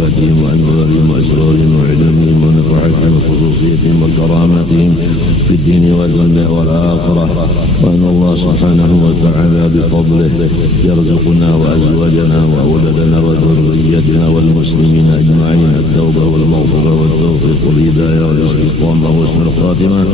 وبركاتهم وأنوارهم وأسرارهم وعلمهم ونفعتهم وخصوصيتهم وكرامتهم في الدين والدنيا والآخرة، وأن الله سبحانه وتعالى بفضله يرزقنا وأزواجنا وأولادنا وذريتنا والمسلمين أجمعين التوبة والمغفرة والتوفيق والهداية والاستقامة وحسن الخاتمة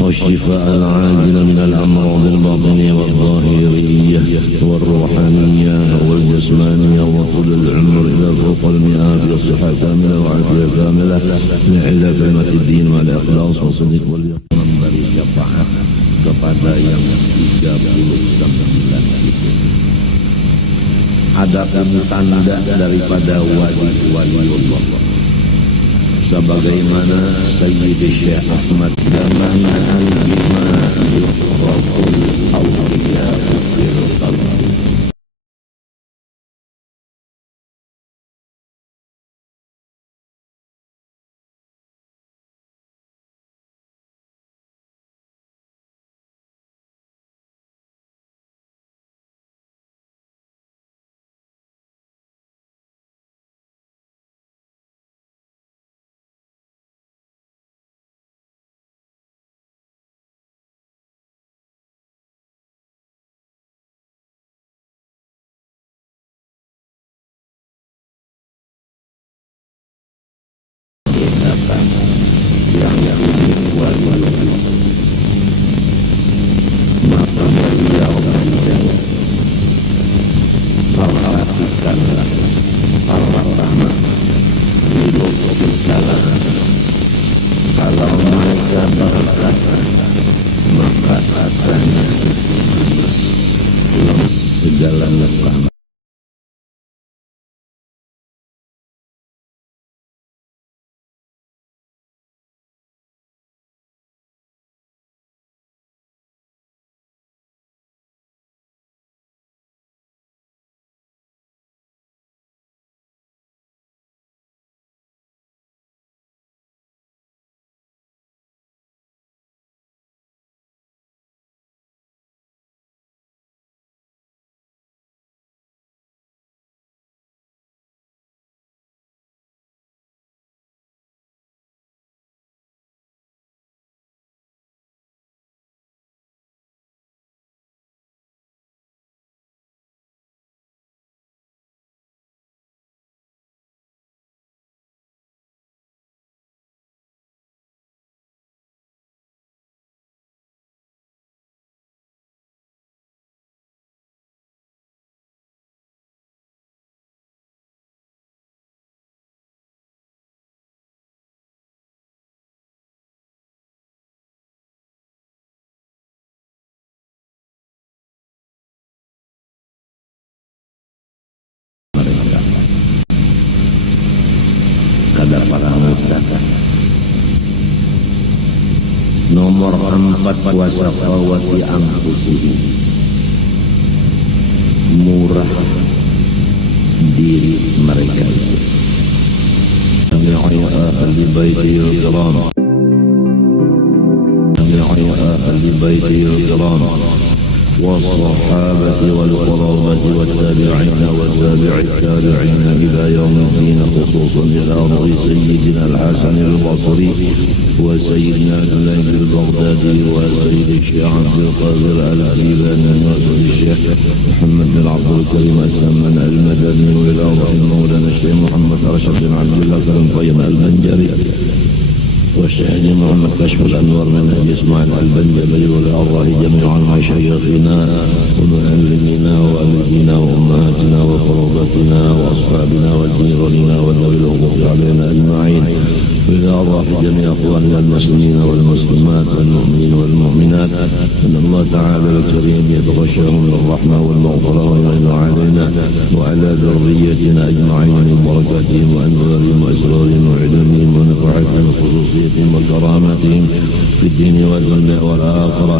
والشفاء العاجل من الأمراض الباطنية والظاهرية والروحانية والجسمانية وطول العمر إلى فوق المئات والصحة كاملة وعافية كاملة لعلة كلمة الدين والإخلاص والصدق واليقين. Memberi syafaat kepada yang 39 itu. Adapun tanda daripada wali Allah sebagaimana Sayyid Syekh Ahmad Damani al-Bima yukhraful awliya fil qalbi. Yang wali maka beliau perhatikanlah pertama hidup segala. Kalau mereka berkata maka katanya lemas segala muka. Kada para mutaka. Nomor 4 puasa qawati anfusihim, murah diri mereka itu. Jami'u ahli baiti al-kiram, jami'u ahli baiti al-kiram والصحابة والقرابة والتابعين وتابع التابعين إلى يوم الدين، خصوصا إلى روح سيدنا الحسن البصري وسيدنا جليل البغدادي وسيد الشيخ عبد القادر الجيلاني وسيد الشيخ محمد بن عبد الكريم السمن المدني وإلى روح مولانا الشيخ محمد أشرف بن عبد الله بن طيب المنجري والشهيد محمد كشف الأنوار من أهل إسماعيل البنجبري والأرواح جميعا مشايخنا ومعلمينا ووالدينا وأمهاتنا وقرابتنا وأصحابنا وجيراننا وذوي الحقوق علينا أجمعين، وإلى أرواح جميع أخواننا المسلمين والمسلمات والمؤمنين والمؤمنات، أن الله تعالى الكريم يتغشاهم بالرحمة والمغفرة ويمن علينا وعلى ذريتنا أجمعين من بركاتهم وأنوارهم وأسرارهم وعلمهم ونفعتهم وخصوصيتهم وكرامتهم في الدين والدنيا والآخرة،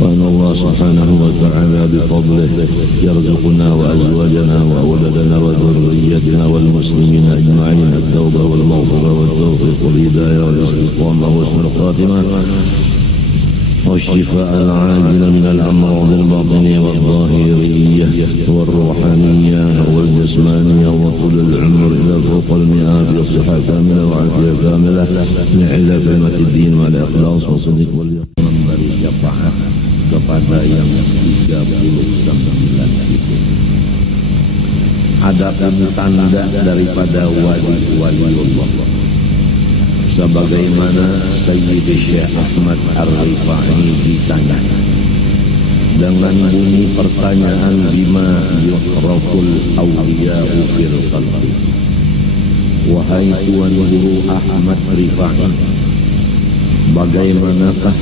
وأن الله سبحانه وتعالى بفضله يرزقنا وأزواجنا وأولادنا وذريتنا والمسلمين أجمعين التوبة والمغفرة والتوفيق والهداية والاستقامة وحسن الخاتمة والشفاء العاجل من الأمراض الباطنية والظاهرية والروحانية والجسمانية وطول العمر إلى فوق المئات والصحة كاملة وعافية كاملة لعلة كلمة الدين والإخلاص والصدق واليقين. Memberi syafaat kepada yang 39 itu. Adapun tanda daripada wali-wali Allah sebagaimana Sayyid Syekh Ahmad Ar-Rifai ditanya dengan bunyi pertanyaan bima yu'raful awliya'u fil qalbi. Wahai Tuan Guru Ahmad Rifai, bagaimanakah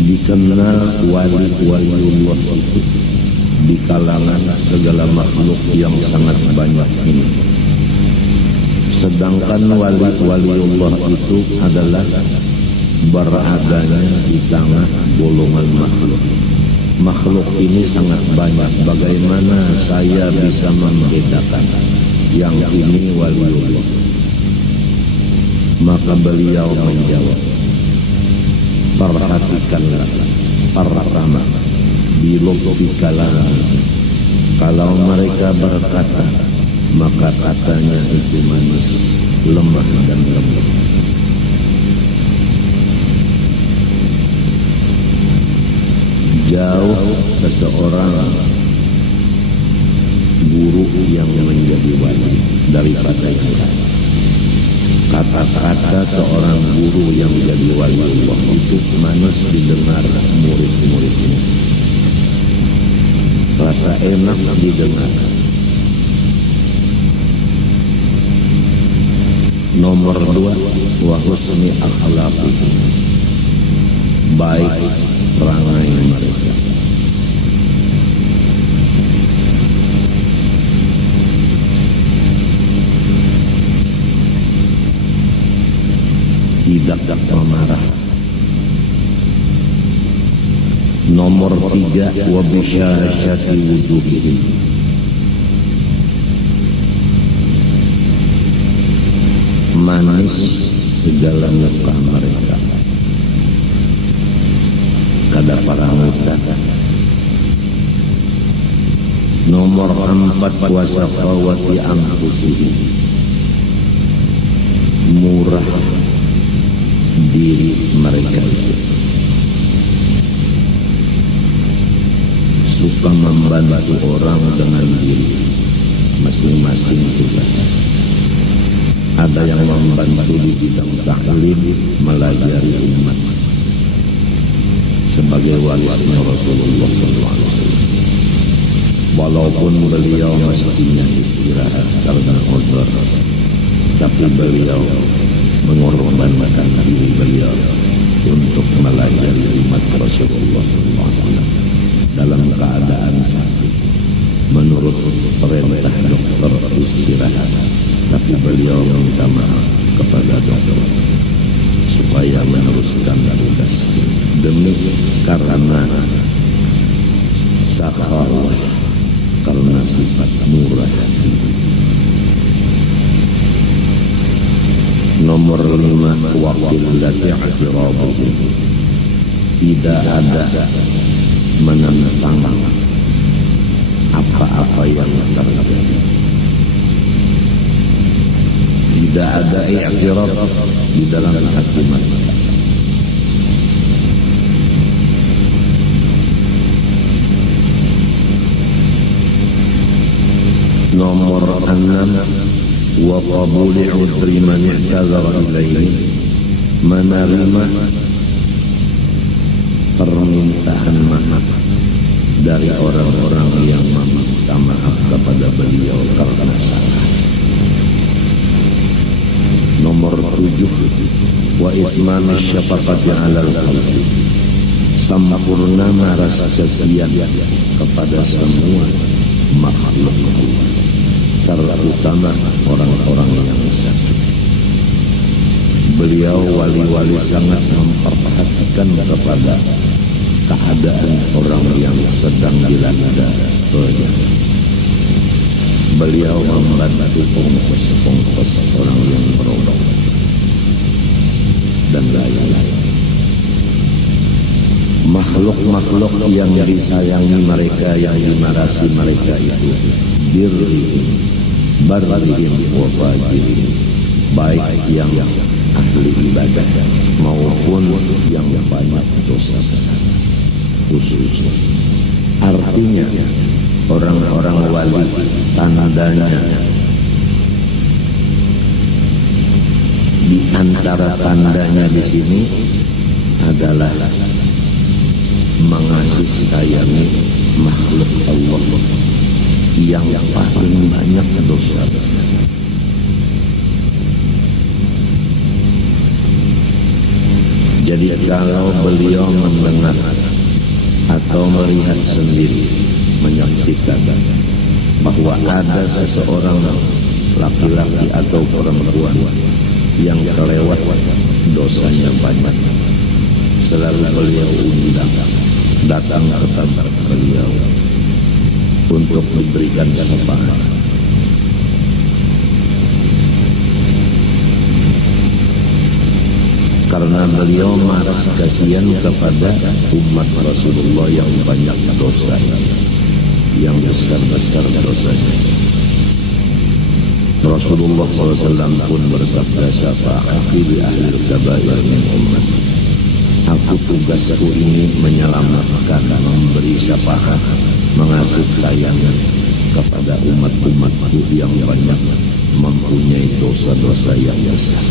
dikenal wali-waliullah itu di kalangan segala makhluk yang sangat banyak ini? Sedangkan wali-waliullah itu adalah beradanya di tengah golongan makhluk. Makhluk ini sangat banyak. Bagaimana saya bisa membedakan yang ini waliullah? Maka beliau menjawab, perhatikanlah pertama di lutfi kalam. Kalau mereka berkata, maka katanya itu manis, lemah dan lembut. Jauh seseorang guru yang menjadi wali daripada yang lain. Kata-kata seorang guru yang menjadi wali Allah itu manis didengar murid-muridnya, rasa enak didengar. Nomor 2, wa husni akhlaqi, baik perangai mereka. Tidak memarah. Nomor 3, wa bisyashati wujuhihim, manis segala muka mereka. Kada para muka. Nomor 4, wa saqawati anfusihim, murah diri mereka itu, suka membantu orang dengan diri masing-masing tugas. Ada yang membantu di bidang taklim, melajari umat sebagai warisnya Rasulullah SAW. Walaupun beliau mestinya istirahat karena uzur, tapi beliau mengorbankan diri beliau untuk melajari umat Rasulullah SAW dalam keadaan sakit. Menurut perintah dokter istirahat, tapi beliau minta maaf kepada dokter supaya meneruskan tugas demi karena sakhawah, karena sifat murah. Nomor 5, waqillati i'tirabihim, tidak ada menentang apa-apa yang terjadi. Tidak ada i'tirab di dalam hati mereka. Nomor 6, wa qabuli udri man i'tazara ilaihi, menerima permintaan maaf dari orang-orang yang meminta maaf kepada beliau karena salah. Nomor 7, wa itmam syafaqati 'alal khalqi, sempurna maras kasihan kepada semua makhluk Allah, terutama orang-orang yang sakit. Beliau wali-wali sangat memperhatikan kepada keadaan orang yang sedang dilanda penyakit. Beliau membantu ongkos-ongkos orang yang berobat dan lain-lain. makhluk-makhluk yang disayangi mereka, yang dimarasi mereka itu birrihim, barrihim wa fajirihim, baik yang ahli ibadah maupun yang banyak dosa besar khususnya. Artinya orang-orang wali tandanya, di antara tandanya di sini adalah mengasihi sayangi makhluk Allah yang paling banyak dosa besar. Jadi kalau beliau mendengar atau melihat sendiri, menyaksikan bahwa ada seseorang laki-laki atau perempuan yang kelewat dosanya banyak, selalu beliau undang datang ke tempat beliau untuk diberikan syafaat. Karena beliau maras kasihan kepada umat Rasulullah yang banyak dosa, yang besar-besar dosanya. Rasulullah SAW pun bersabda, syafa'ati li ahli kabair min umat. Aku tugasku ini menyelamatkan, memberi syafaat, mengasuh sayang kepada umat-umatku yang banyak mempunyai dosa-dosa yang besar.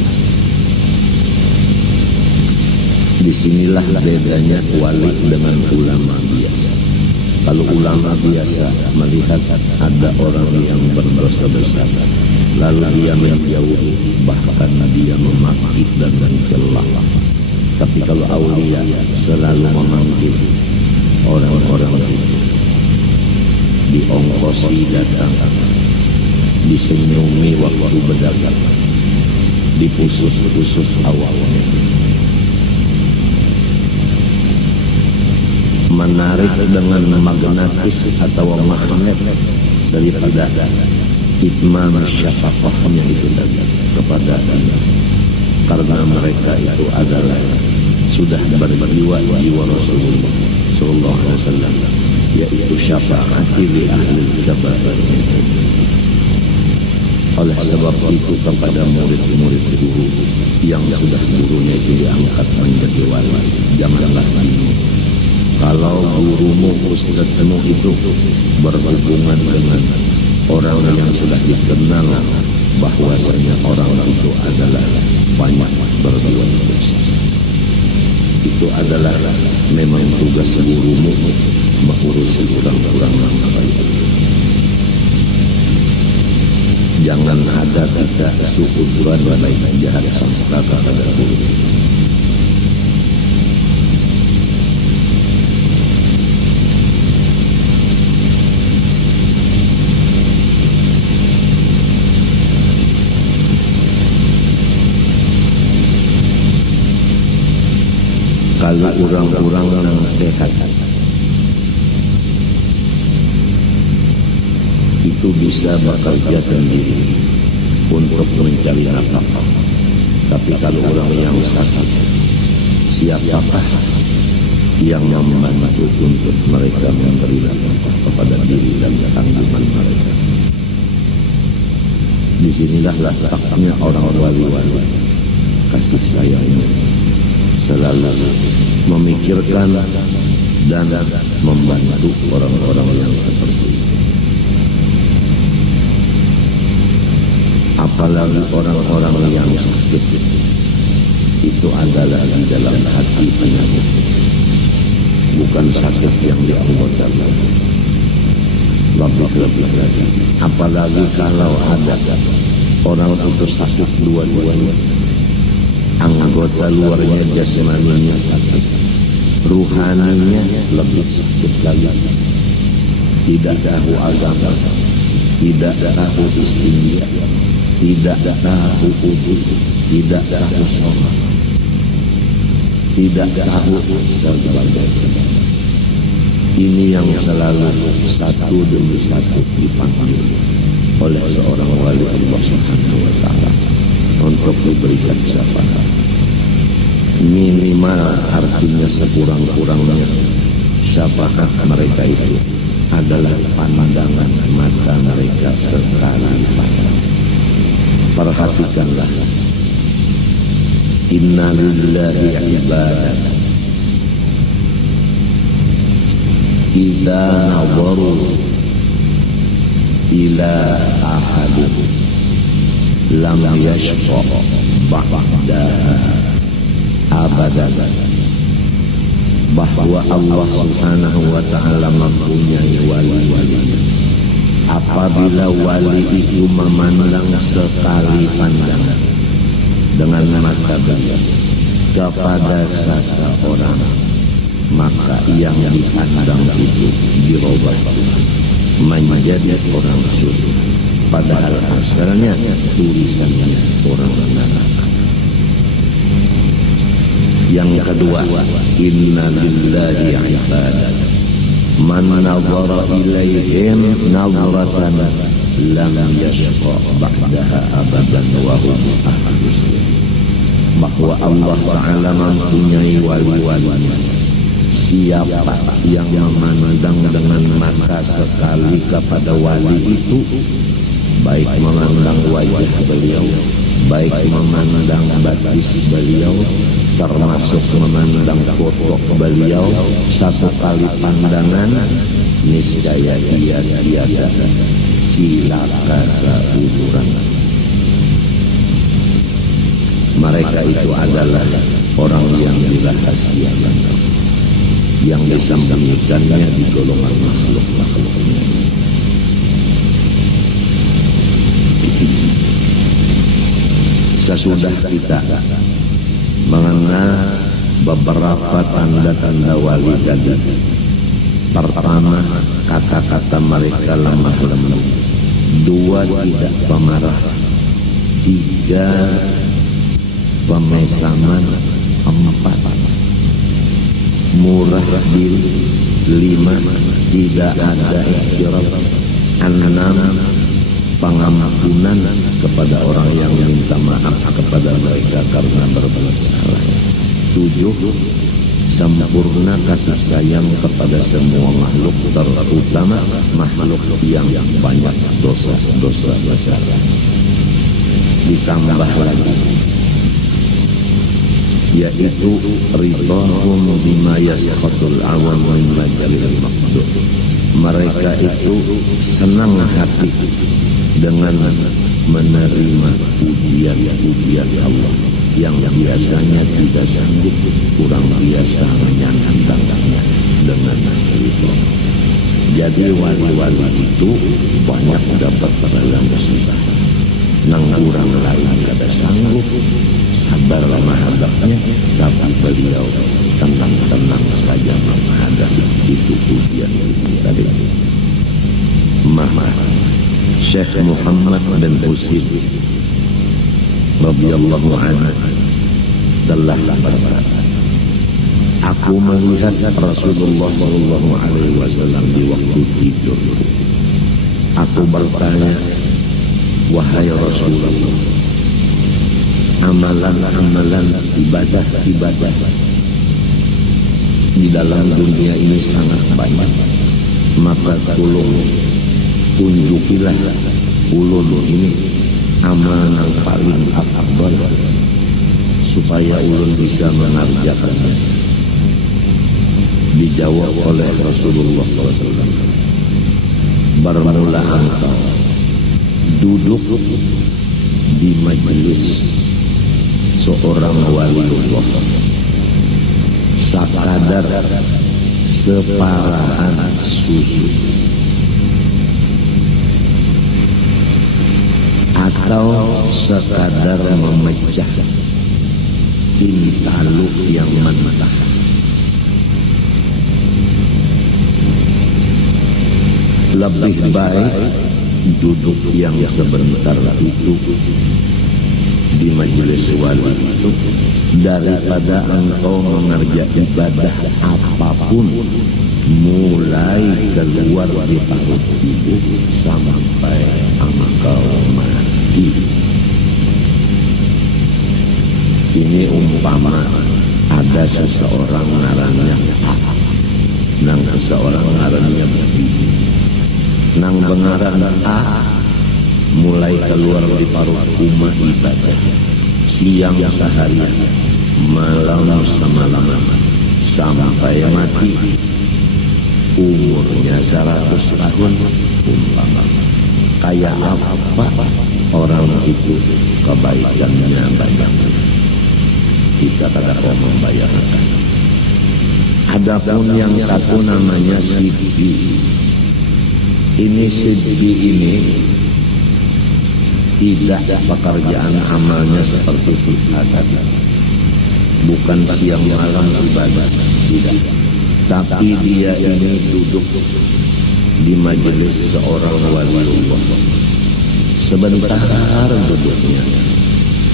Disinilah bedanya wali dengan ulama biasa. Kalau ulama biasa melihat ada orang yang berdosa besar, lalu dia menjauhi, bahkan dia memaki dan mencela. Tapi kalau aulia selalu memanggil orang-orang itu, diongkosi datang, disenyumi waktu berdagang, dipusus-pusus awalnya, menarik dengan magnetis atau magnet daripada itmam syafaqahnya itu kepada dia. Karena mereka itu adalah sudah berjiwa Rasulullah sallallahu alaihi wasallam, yaitu syafaati li ahli kabair. Oleh sebab itu kepada murid-murid guru yang sudah gurunya itu diangkat menjadi wali, janganlah bingung kalau gurumu, ustadzmu itu berhubungan dengan orang yang sudah dikenal bahwasanya orang itu adalah banyak berbuat dosa. Itu adalah memang tugas gurumu mengurusi orang-orang yang baik. Jangan ada kita suudzon baik jahat sangka pada guru. Kalau orang-orang yang sehat itu bisa bekerja sendiri untuk mencari nafkah. Tapi kalau orang yang sakit, siapakah yang membantu untuk mereka memberi nafkah kepada diri dan tanggungan mereka? Disinilah letaknya orang wali-wali, kasih sayangnya selalu memikirkan dan membantu orang-orang yang seperti itu. Apalagi orang-orang yang sakit, itu adalah di dalam hati penyakit, bukan sakit yang di anggota. Lebih-lebih lagi, apalagi kalau ada orang itu sakit dua-duanya, anggota luarnya jasmaninya sakit, ruhaninya lebih sakit lagi. Tidak tahu agama, tidak tahu istinja, tidak tahu wudu, tidak tahu sholat, tidak tahu sebagainya. Ini yang selalu satu demi satu dipanggil oleh seorang wali Allah Subhanahu wa Ta'ala untuk diberikan syafaat. minimal artinya sekurang-kurangnya syafaat mereka itu adalah pandangan mata mereka sekali pandang. Perhatikanlah, inna lillahi ibadah idza nazaru ila ahadin lam yashqa ba'daha abadan. Bahwa Allah Subhanahu wa ta'ala mempunyai wali-wali. Apabila wali itu memandang sekali pandangan dengan mata beliau kepada seseorang, maka yang dipandang itu dirubah menjadi orang surga, padahal asalnya tulisannya orang neraka. Yang kedua, inna lillahi ibadah man nazara ilaihim nazratan lam yashqa ba'daha abadan wa hum ahlus. Bahwa Allah Ta'ala mempunyai wali-wali. Siapa yang memandang dengan mata sekali kepada wali itu, baik memandang wajah beliau, baik memandang batis beliau, termasuk memandang foto beliau, satu kali pandangan niscaya ia tiada cilaka seumuran. Mereka itu adalah orang yang dirahasiakan, yang disembunyikannya di golongan makhluk-makhluknya. Sesudah kita mengenal beberapa tanda-tanda wali tadi, pertama, kata-kata mereka lemah lembut. Dua, tidak pemarah. Tiga, pemesaman. Empat, murah diri. Lima, tidak ada iktiraf. Enam, pengampunan kepada orang yang minta maaf kepada mereka karena berbuat salah. Tujuh, sempurna kasih sayang kepada semua makhluk, terutama makhluk yang banyak dosa-dosa besar. Ditambah lagi, yaitu ridhahum bima yaskhatul awam min majalil maqdur. Mereka itu senang hati dengan menerima ujian-ujian Allah yang biasanya tidak sanggup, kurang biasa menyandangnya dengan ridho. Jadi wali-wali itu banyak dapat dalam musibah, nang kurang lain kada sanggup, sabar menghadapnya, tapi beliau tenang-tenang saja menghadapi itu ujian tadi. Syekh Muhammad bin Husain radhiyallahu anhu telah berkata, aku melihat Rasulullah sallallahu alaihi wasallam di waktu tidur. Aku bertanya, wahai Rasulullah, amalan-amalan ibadah di dalam dunia ini sangat banyak, maka tolong tunjukilah ulun ini amal yang paling akbar supaya ulun bisa mengerjakannya. Dijawab oleh Rasulullah SAW, bermula engkau duduk di majelis seorang waliullah sakadar separahan susu, atau sekadar memecah intalu yang mentah. Lebih baik duduk yang sebentar itu di majelis wali itu daripada engkau mengerjakan ibadah apapun mulai keluar di perut ibu sampai engkau mati. Ini umpama ada seseorang ngarannya nang seseorang ngarannya B. Nang bengaran A mulai keluar di parut rumah ibadah siang seharian, malam semalam sampai mati, umurnya 100 tahun umpama. Kayak apa orang itu kebaikannya banyak, kita tidak mau membayarkan. Adapun yang satu namanya Sidbi. Ini Sidbi ini tidak pekerjaan amalnya seperti ibadah, bukan siang malam ibadah, tidak. Tapi dia ini duduk di majelis seorang waliullah. Sebentar duduknya,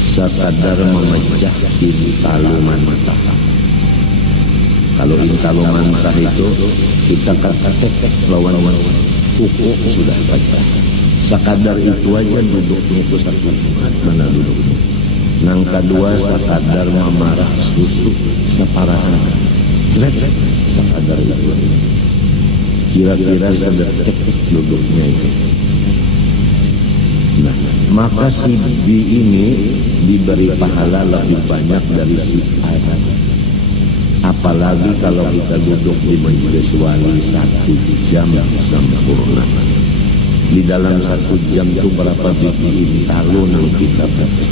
sekadar memecah intalu mantah. Kalau intalu mantah itu kita ketek lawan kuku sudah baca. Sekadar itu aja duduknya itu satu mana duduknya. Nang kedua sekadar memarah susu separahan. Sekadar itu. Kira-kira sedetik duduknya itu. Nah, maka si B ini diberi pahala lebih banyak dari si A. Apalagi kalau kita duduk di majelis wali 1 jam sempurna. Di dalam 1 jam itu berapa biji intalu yang kita baca.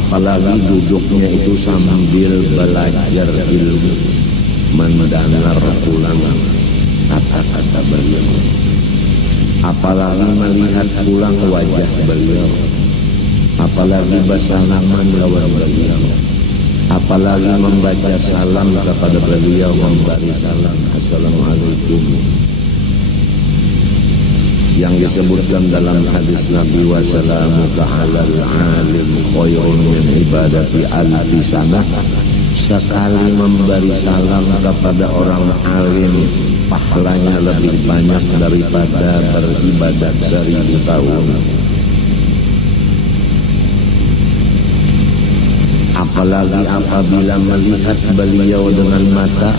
Apalagi duduknya itu sambil belajar ilmu, mendengar ulangan kata-kata beliau. Apalagi melihat ulang wajah beliau. Apalagi bersalaman lawan beliau. Apalagi membaca salam kepada beliau, memberi salam assalamualaikum, yang disebutkan dalam hadis Nabi wa salamuka alal alim khairun min ibadati alfi sanah. Sekali memberi salam kepada orang alim pahalanya lebih banyak daripada beribadat 1000 tahun. Apalagi apabila melihat beliau dengan mata,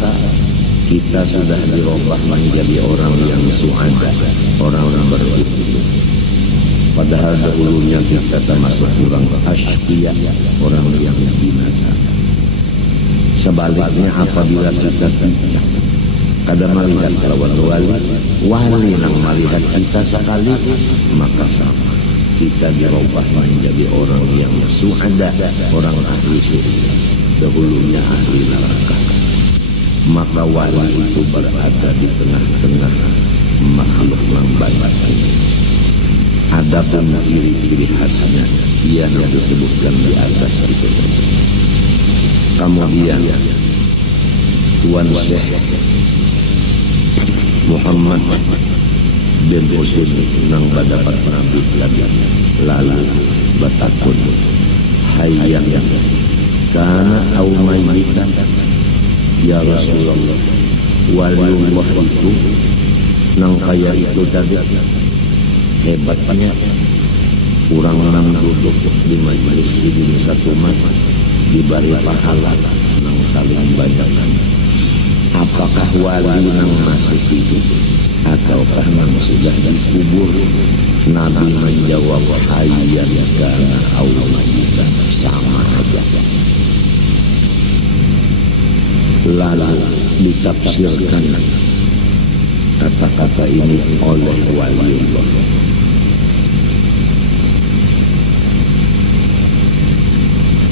kita sudah dirubah menjadi orang yang suada, orang yang bersyukur. Padahal dahulunya kita termasuk orang asyqiya, orang yang binasa. Sebaliknya apabila kita bijak, kadang melihat lawan wali yang melihat kita sekali, maka sama. Kita dirubah menjadi orang yang suada, orang ahli surga. Dahulunya ahli neraka. Maka wali itu berada di tengah-tengah makhluk yang banyak ini. Adapun ciri-ciri khasnya yang disebutkan di atas itu. Kemudian Tuan Syekh Muhammad bin Husin nang badapat Nabi lalu batakun hayyan kana au mayyitan. Ya Rasulullah, waliullah itu nang kaya itu tadi hebatnya kurang nang duduk di majelis ini satu mat diberi pahala nang saling bacakan. Apakah wali nang masih hidup ataukah nang sudah dikubur? Nabi menjawab hayyan kana au mayyitan, sama aja. Lalu ditafsirkan kata-kata ini oleh waliullah.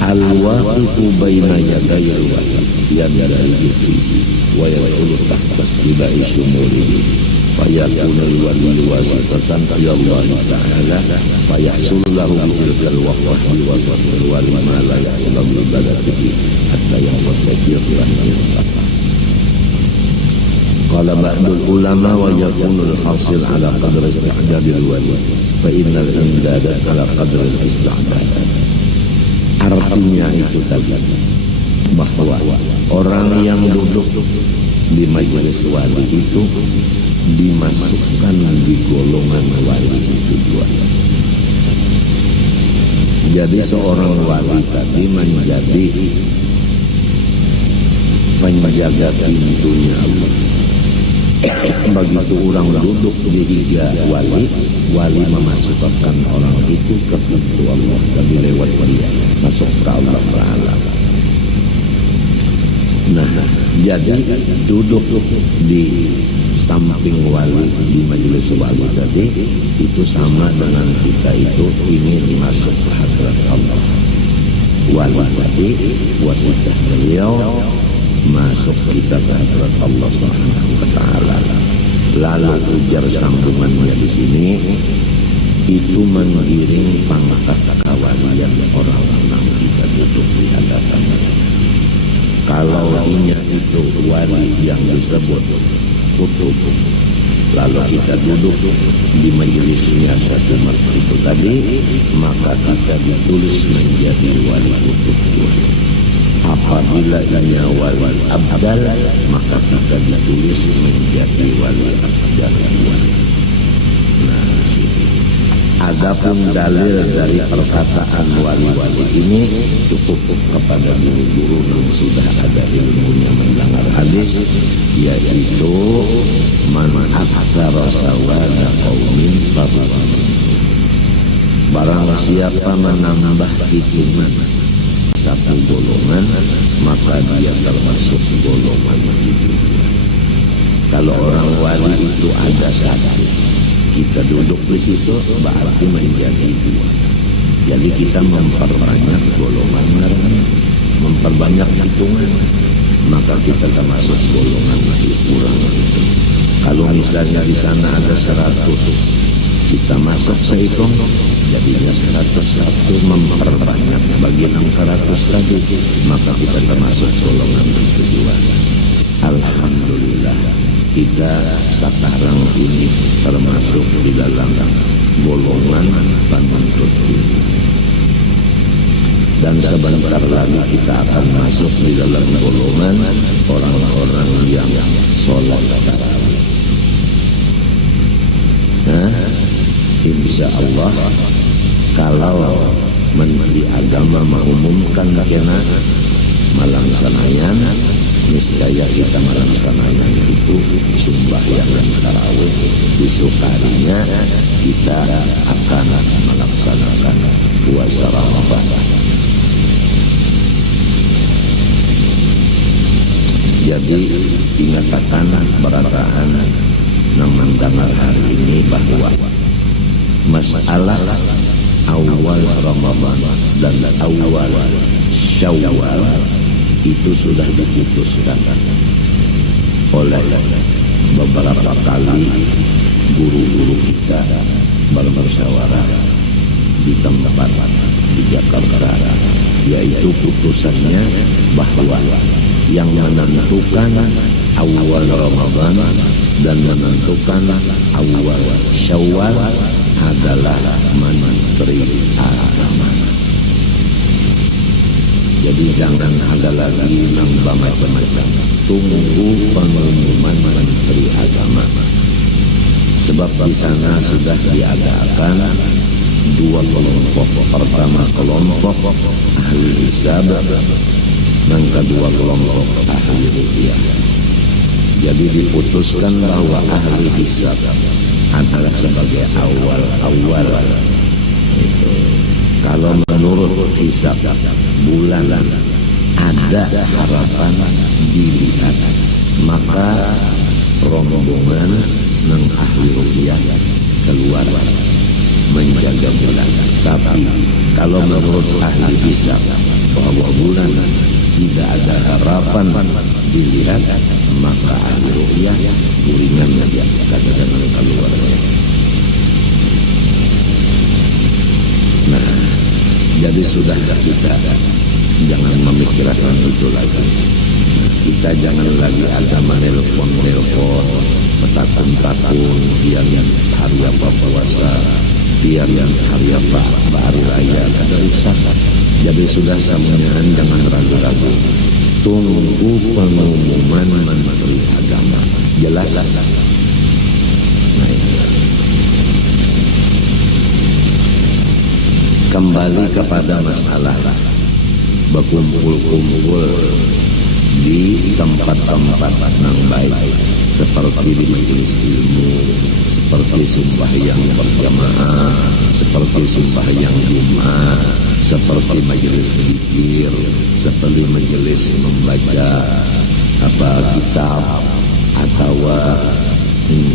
Al-waqifu baina yaday al-wali yadayhi wa yaqulu tahta istiba'i syumurihi fayakunu al-wali wasitatan ila Allah ta'ala fayahsul lahu bitilkal waqti wa wasfil wali ma la yahsul bi ibadatihi hatta yaqdir lan yaqta. Qala ba'dul ulama wa yakunu al-hasil ala qadri isti'dad al-wali fa innal imdad ala qadri al-isti'dad. Artinya itu tadi bahwa orang yang duduk di majelis wali itu dimasukkan di golongan wali itu dua. Jadi seorang wali tadi menjadi menjaga pintunya Allah. Begitu orang duduk di higa wali, wali memasukkan orang itu ke pintu Allah, tapi lewat dia masuk ke Allah Ta'ala. Nah, jadi duduk di samping wali di majelis wali tadi itu sama dengan kita itu ingin masuk ke hadrat Allah. Wali tadi wasitah beliau masuk kita ke hadrat Allah Subhanahu wa Ta'ala. Lalu ujar sambungannya di sini, itu menggiring pangkat kewalian orang-orang kita duduk di hadapan mereka. Kalau inya itu wali yang disebut kutub, lalu kita duduk di majelisnya satu itu tadi, maka kita ditulis menjadi wali kutub. Apabila inya wali abdal, maka kita ditulis menjadi wali abdal. Nah, adapun dalil dari perkataan wali-wali ini cukup kepada guru-guru yang sudah ada ilmunya mendengar hadis, yaitu man aktsara sawada qaumin fahuwa. Barang siapa menambah hitungan satu golongan, maka dia termasuk golongan itu. Kalau orang wali itu ada satu, kita duduk di situ berarti menjadi dua. Jadi kita memperbanyak golongan, memperbanyak hitungan, maka kita termasuk golongan masih kurang. Kalau misalnya di sana ada 100, kita masuk sehitung, jadinya 101, memperbanyak bagi yang 100 tadi, maka kita termasuk golongan kedua. Alhamdulillah, kita sekarang ini termasuk di dalam golongan penuntut ilmu. Dan sebentar lagi kita akan masuk di dalam golongan orang-orang yang sholat tarawih. Insya Allah, kalau Menteri Agama mengumumkan kena malam sanayan, niscaya kita malam sanayan itu sembahyang dan tarawih. Besok harinya kita akan melaksanakan puasa Ramadan. Jadi ingatakan berataan yang mendengar hari ini bahwa masalah awal Ramadan dan awal Syawal itu sudah diputuskan oleh beberapa kali guru-guru kita bermusyawarah di tempat di Jakarta, yaitu putusannya bahwa yang menentukan awal Ramadan dan menentukan awal Syawal adalah Menteri Agama. Jadi jangan ada lagi nambah macam-macam. Tunggu pengumuman Menteri Agama. Sebab di sana sudah diadakan dua kelompok. Pertama kelompok ahli hisab dan kedua kelompok ahli ruqyah. Jadi diputuskan bahwa ahli hisab adalah sebagai awal. Itu. Kalau menurut hisab bulanan ada harapan dilihat, maka rombongan yang ahli ruqyah keluar menjaga bulan. Tapi kalau menurut ahli hisab bahwa bulan tidak ada harapan dilihat, maka ahli ruqyah uringannya dia kadang-kadang keluar. Nah, jadi sudah kita jangan memikirkan itu lagi. Kita jangan lagi ada menelpon, petakun-takun, biar yang hari apa puasa, biar yang hari apa hari raya, kada usah. Jadi sudah semuanya jangan ragu-ragu. Tunggu pengumuman Menteri Agama. Jelas? Nah, kembali kepada masalah berkumpul-kumpul di tempat-tempat nang baik, seperti di majelis ilmu, seperti sembahyang berjamaah, seperti sembahyang Jumat, seperti majelis zikir, seperti majelis membaca kitab, atau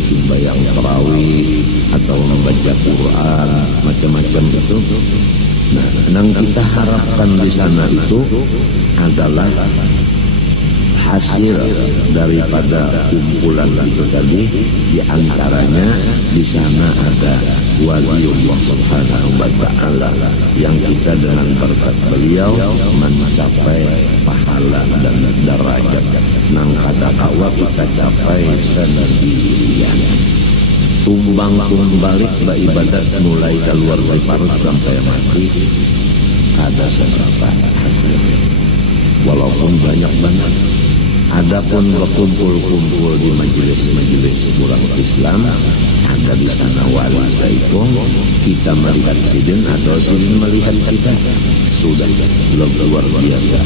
sembahyang tarawih, atau membaca Quran, macam-macam itu. Nah, yang kita harapkan di sana itu adalah hasil daripada kumpulan itu tadi. Di antaranya di sana ada waliullah subhanahu wa ta'ala, yang kita dengan berkat beliau mencapai pahala dan derajat nang kada kawa kita capai sendirian. Tumbang tumbalik ibadat mulai keluar dari parut sampai mati ada seberapa hasilnya, walaupun banyak banget. Adapun berkumpul-kumpul di majelis-majelis orang Islam, ada di sana wali saipung, kita melihat sidin atau sidin melihat kita, sudah luar biasa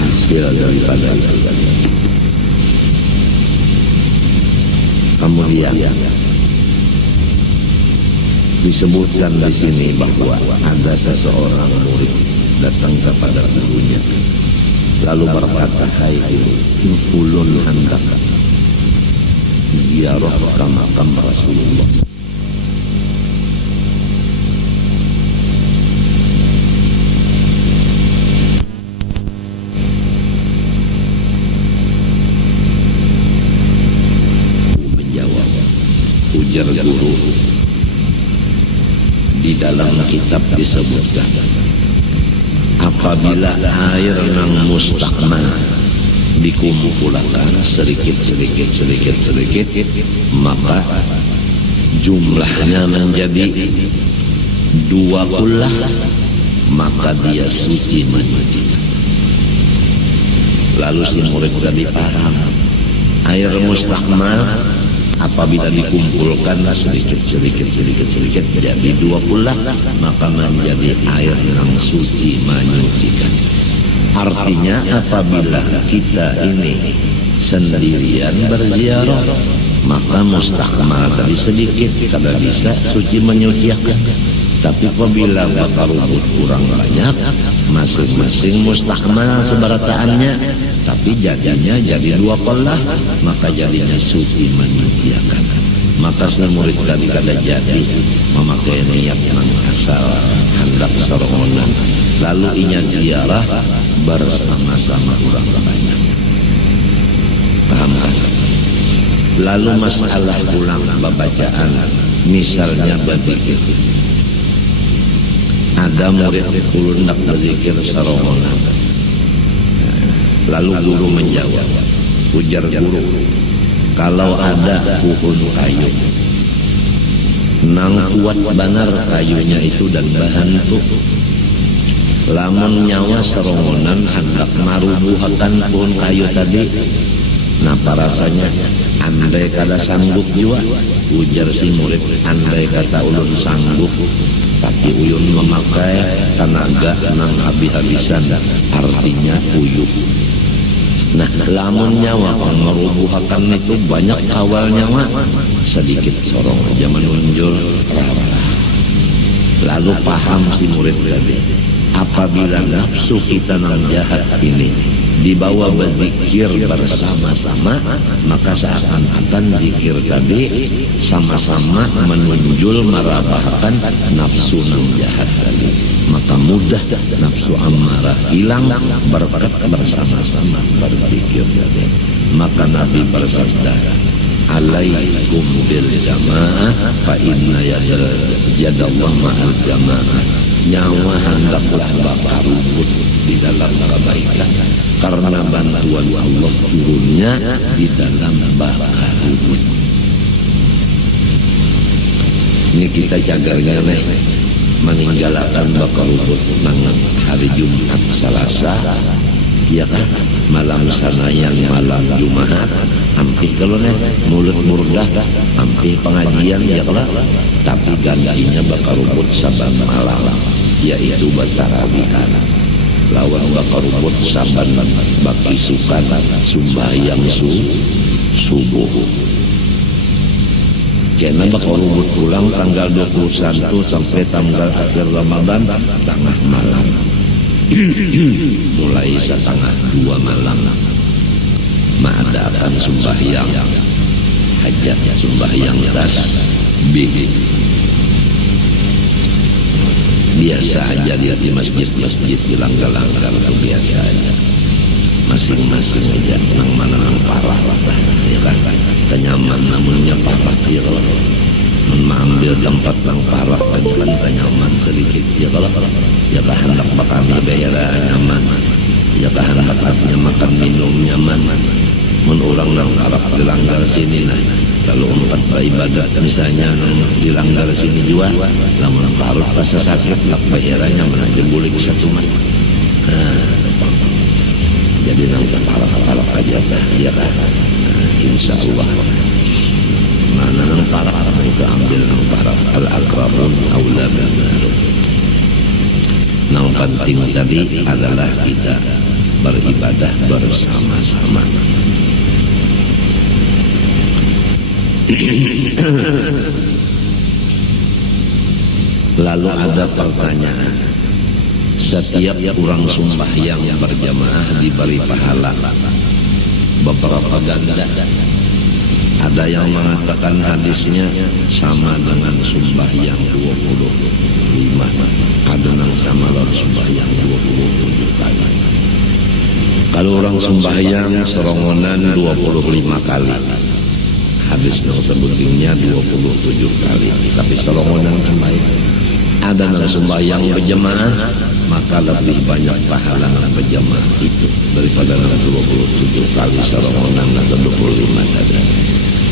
hasil daripada itu. Kemudian disebutkan di sini bahwa ada seseorang murid datang kepada gurunya, lalu berkata, "Hai guru, ulun hendak ziarah ke makam Rasulullah." Ujar guru, di dalam kitab disebutkan apabila air nang mustakmal dikumpulkan sedikit, maka jumlahnya menjadi 2 kullah, maka dia suci menyucikan. Lalu si murid tadi paham, air mustakmal apabila dikumpulkan sedikit jadi 2 kullah, maka menjadi air yang suci menyucikan. Artinya apabila kita ini sendirian berziarah, maka mustakmal tadi sedikit kada bisa suci menyucikan. Tapi apabila bakar rubut kurang banyak, masing-masing mustakmal seberataannya, tapi jadinya jadi 2 kullah, maka jadinya suci menyucikan. Maka si murid tadi kada jadi memakai niat yang asal hendak serongonan, lalu inya ziarah bersama-sama orang banyak. Paham kan? Lalu masalah pulang bacaan, misalnya berzikir. Ada murid ulun nak berzikir serongonan. Lalu guru menjawab, ujar guru, kalau ada pohon kayu nang kuat benar kayunya itu dan bahan itu, lamun nyawa serongonan hendak marubuhakan pohon kayu tadi, napa rasanya? Andai kada sanggup juga, ujar si murid, andai kata ulun sanggup, tapi uyun memakai tenaga nang habis-habisan, artinya uyuh. Nah, lamun nyawa merubuhakan itu banyak awal nyawa, sedikit sorong aja menunjul rara. Lalu paham si murid tadi, apabila nafsu kita nang jahat ini dibawa berzikir bersama-sama, maka seakan-akan zikir tadi sama-sama menunjul merabahkan nafsu nang jahat tadi, maka mudah nafsu amarah hilang berkat bersama-sama berzikir tadi. Maka Nabi bersabda, alaikum bil jamaah fa inna yadallah ma'al jamaah. Nyawa hendaklah bakar rubut di dalam kebaikan, karena bantuan Allah turunnya di dalam bakar rubut. Ini kita jagarnya nih, meninggalkan bakar rubut nang hari Jumat Selasa, ya kan, malam sana yang malam Jumat, hampir kalau nih mulut murdah, hampir pengajian ya kalau, tapi gantinya bakar rubut saban malam, yaitu bertarawihan. lawan bakarubut saban baki sukan sumbayang subuh. Kena bakarubut pulang tanggal 21 sampai tanggal akhir Ramadan tengah malam. Mulai setengah 2 malam mengadakan sembahyang hajat, sembahyang tasbih. Biasa aja dia di masjid-masjid di langgar-langgar itu biasa aja. Masing-masing aja nang mana nang parah lah, ya kan? Kenyaman namanya parah ya kalau mengambil tempat yang parah tanya kan kenyaman sedikit ya kalau ya kehendak makan bayaran nyaman, ya kehendak makan minum nyaman. Mun orang nang parah di langgar sini nah. Kalau umpat beribadat misalnya di langgar sini juga lamun parut rasa sakit lak bayarannya menanjung bulik satu mat. Jadi nang parah aja ya kan. Insya Allah mana nang parah itu ambil nang parah al-akrabun aula bil ma'ruf. Nang penting tadi adalah kita beribadah bersama-sama. Lalu ada pertanyaan, setiap orang sembahyang berjamaah diberi pahala beberapa ganda. Ada yang mengatakan hadisnya sama dengan sembahyang 25, ada yang sama dengan sembahyang 27 kali. Kalau orang sembahyang serongonan 25 kali, hadis yang sebutnya 27 kali, tapi serongonan sembahyang. Ada yang sembahyang berjamaah maka lebih banyak pahala yang berjamaah itu daripada yang 27 kali serongonan atau 25 tadi.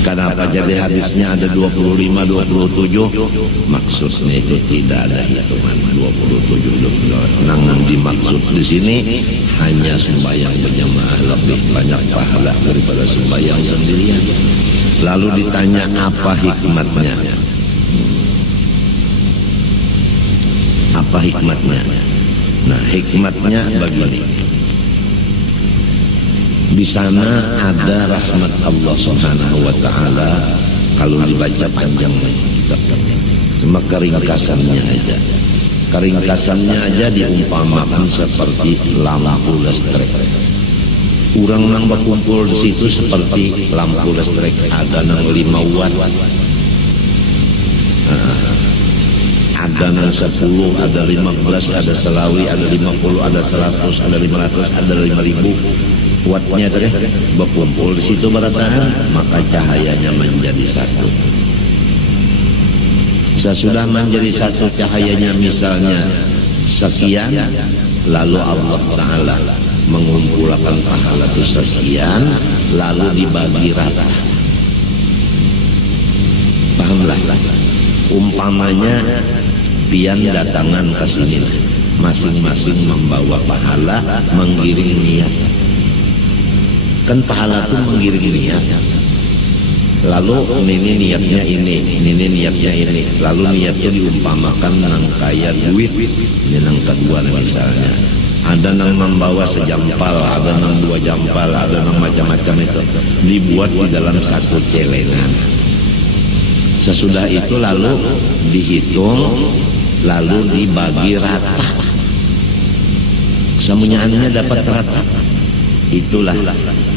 Kenapa jadi hadisnya ada 25, 27? Maksudnya itu tidak ada hitungan 27. Nang dimaksud di sini hanya sembahyang berjamaah lebih banyak pahala daripada sembahyang sendirian. Lalu ditanya apa hikmatnya? Apa hikmatnya? Nah, hikmatnya begini. Di sana ada rahmat Allah Subhanahu wa taala kalau dibaca panjang cuma keringkasannya aja. Keringkasannya aja diumpamakan seperti lampu listrik. Urang nang berkumpul di situ seperti lampu listrik, ada nang 5 watt, ada nang 10, ada 15, ada selawi, ada 50, ada 100, ada 500, ada 5.000 wattnya tadi berkumpul di situ berataan, maka cahayanya menjadi satu. Sesudah menjadi satu cahayanya misalnya sekian, lalu Allah Ta'ala mengumpulkan pahala itu sekian, lalu dibagi rata. Pahamlah? Umpamanya pian datangan ke sini, masing-masing membawa pahala, mengiring niat. Kan pahala itu mengiring niat. Lalu ini niatnya ini niatnya ini. Lalu niatnya diumpamakan nang kaya duit, ini nang kedua misalnya. Ada yang membawa sejampal, ada yang 2 jampal, ada yang macam-macam itu. Dibuat di dalam satu celengan. Sesudah itu lalu dihitung, lalu dibagi rata. Semuanya dapat rata. Itulah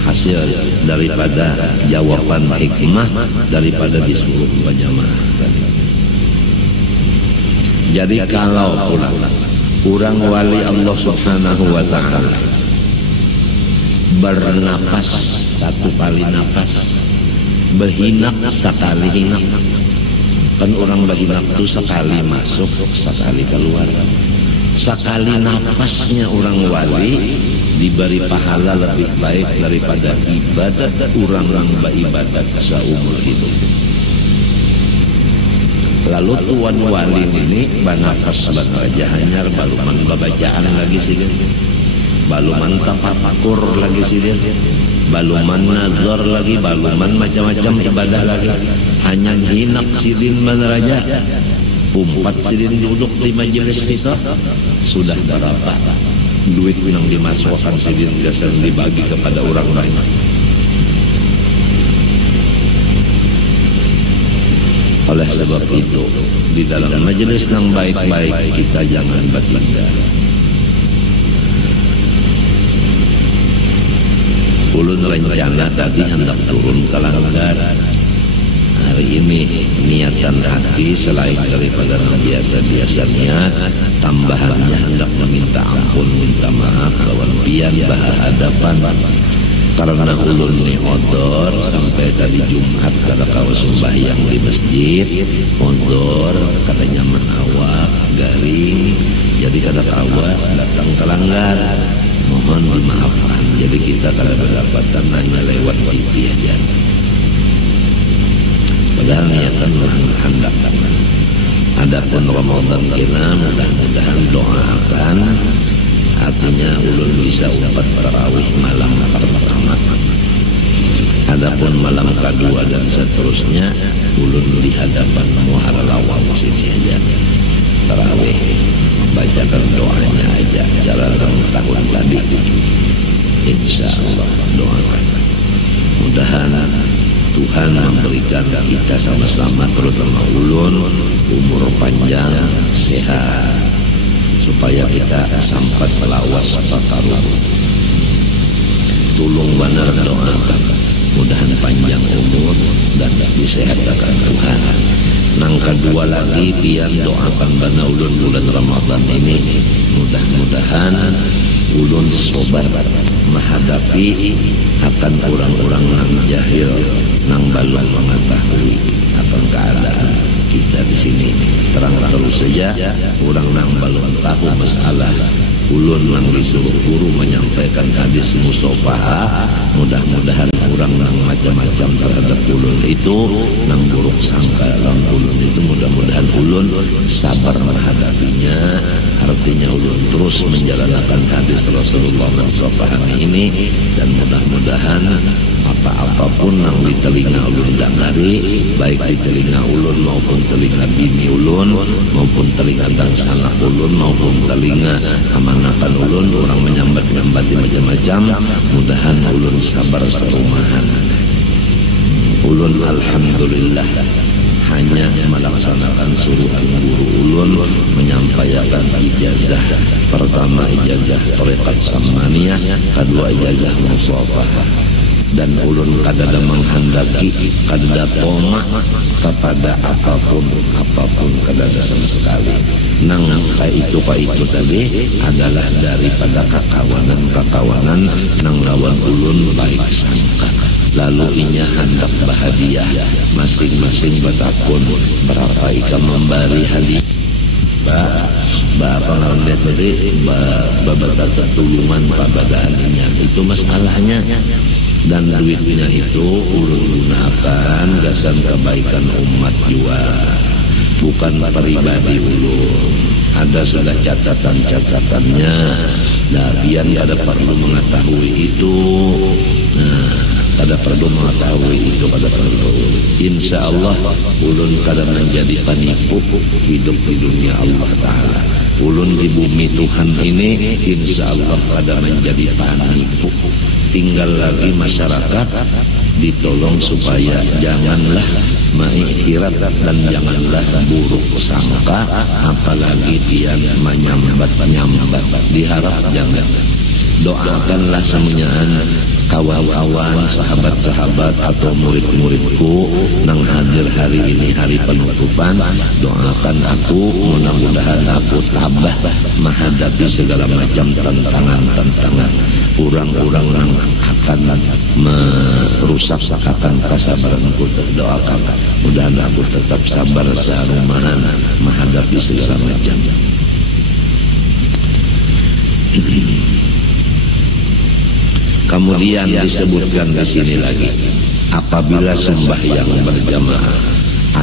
hasil daripada jawaban hikmah daripada disuruh berjamaah. Jadi kalau orang wali Allah Subhanahu wa ta'ala bernapas 1 kali napas, berhinak sekali hinak. Kan orang berhinak itu sekali masuk, sekali keluar. Sekali napasnya orang wali diberi pahala lebih baik daripada ibadat orang beribadat seumur hidup. Lalu tuan wali ini banapas banaja hanyar baluman babacaan lagi sih, baluman tafakur lagi sih, baluman nazar lagi, baluman macam-macam ibadah lagi. Hanya hinak sidin banaraja, umpat sidin duduk di majelis itu sudah berapa? duit yang dimasukkan sidin gasan dibagi kepada orang banyak. Oleh sebab itu, di dalam majelis yang baik-baik kita jangan bertindak. Ulun rencana tadi hendak turun ke Langgar. Hari ini niatan hati selain daripada biasa-biasa niat, tambahannya hendak meminta ampun, minta maaf lawan pian berhadapan. Karena ulun ni odor sampai tadi Jumat kada kawa sembahyang di masjid, odor katanya menawak garing, jadi kada kawa datang ke Langgar. Mohon dimaafkan. Jadi kita kada berdapatan hanya lewat TV aja. Padahal niatan hendak. Adapun Ramadan kita mudah-mudahan doakan. Artinya ulun bisa umpat tarawih malam pertama. Adapun malam kedua dan seterusnya ulun di hadapan muharalawal sini aja tarawih, bacakan doanya aja cara tahun tadi. Insya Allah doakan. Mudahan Tuhan memberikan kita sama-sama terutama ulun umur panjang sehat, supaya kita sampai melawas pataruh. Tulung benar doakan, mudahan panjang umur dan disehatkan Tuhan. Nang kedua lagi pian doakan bana ulun bulan Ramadan ini, mudah-mudahan ulun sobar menghadapi akan orang-orang nang jahil, nang belum mengetahui akan keadaan kita di sini. Terang terus saja orang nang belum tahu masalah. Ulun nang disuruh guru menyampaikan hadis musafahah, mudah-mudahan orang nang macam-macam terhadap ulun itu nang buruk sangka dalam ulun itu, mudah-mudahan ulun sabar menghadapinya. Artinya ulun terus menjalankan hadis Rasulullah musafahah ini, dan mudah-mudahan apa-apapun yang di telinga ulun dangari, baik di telinga ulun maupun telinga bini ulun maupun telinga sanak ulun maupun telinga amanakan ulun, orang menyambat-nyambati macam-macam, mudahan ulun sabar serumahan. Ulun alhamdulillah hanya melaksanakan suruhan guru ulun menyampaikan ijazah. Pertama ijazah Thariqat Samaniyah, kedua ijazah Musafahah. Dan ulun kadada menghendaki, kadada tomak kepada apapun kadada sama sekali. Nang itu tadi adalah daripada kakawanan nang lawan ulun baik sangka. Lalu inya hendak bahagia masing-masing bertakun berapa ika memberi hadiah. Apa namanya tadi babata tulungan pabadaannya itu masalahnya. Dan duitnya itu ulun gunakan gasan kebaikan umat juga, bukan pribadi ulun. Ada sudah catatan-catatannya. Nah, biar ada perlu mengetahui itu. Kada perlu mengetahui itu, kada perlu. Insya Allah ulun kada menjadi penipu hidup di dunia Allah Ta'ala. Ulun di bumi Tuhan ini insya Allah kada menjadi penipu. Tinggal lagi masyarakat ditolong supaya janganlah mengikhirat dan janganlah buruk sangka, apalagi dia menyambat diharap jangan. Doakanlah semuanya kawan-kawan, sahabat-sahabat atau murid-muridku nang hadir hari ini, hari penutupan. Doakan aku, mudah-mudahan aku tabah menghadapi segala macam tantangan-tantangan. Orang-orang yang akan merusak akan kesabaranku, doakan mudah-mudahan aku tetap sabar serumahan menghadapi segala macam. Kemudian disebutkan di sini lagi, apabila sembahyang berjamaah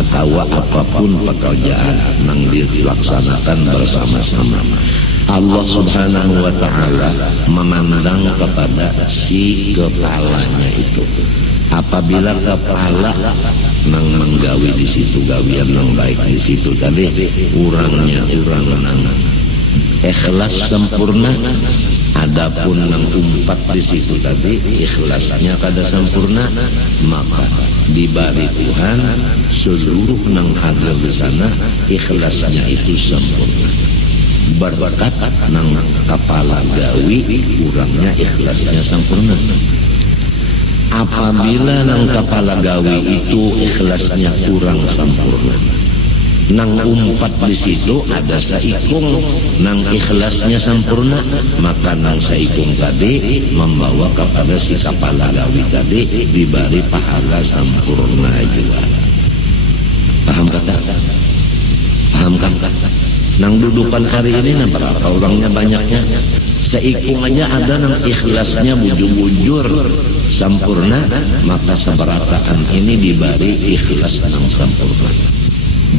atau apapun pekerjaan yang dilaksanakan bersama-sama, Allah Subhanahu wa Ta'ala memandang kepada si kepalanya itu. Apabila kepala nang menggawi di situ gawian yang baik di situ tadi, orangnya orang nang ikhlas sempurna, Adapun nang umpat di situ tadi ikhlasnya kada sempurna, maka dibari Tuhan seluruh nang hadir di sana ikhlasnya itu sempurna. Berkat nang kepala gawi kurangnya ikhlasnya sempurna. Apabila nang kepala gawi itu ikhlasnya kurang sempurna, nang umpat di situ ada saikung nang ikhlasnya sempurna, maka nang saikung tadi membawa kepada si kepala gawi tadi diberi pahala sempurna juga. Paham kata? Paham kan? Nang dudukan hari ini nah berapa orangnya banyaknya, saikung aja ada nang ikhlasnya bujur-bujur sempurna, maka seberataan ini diberi ikhlas nang sempurna.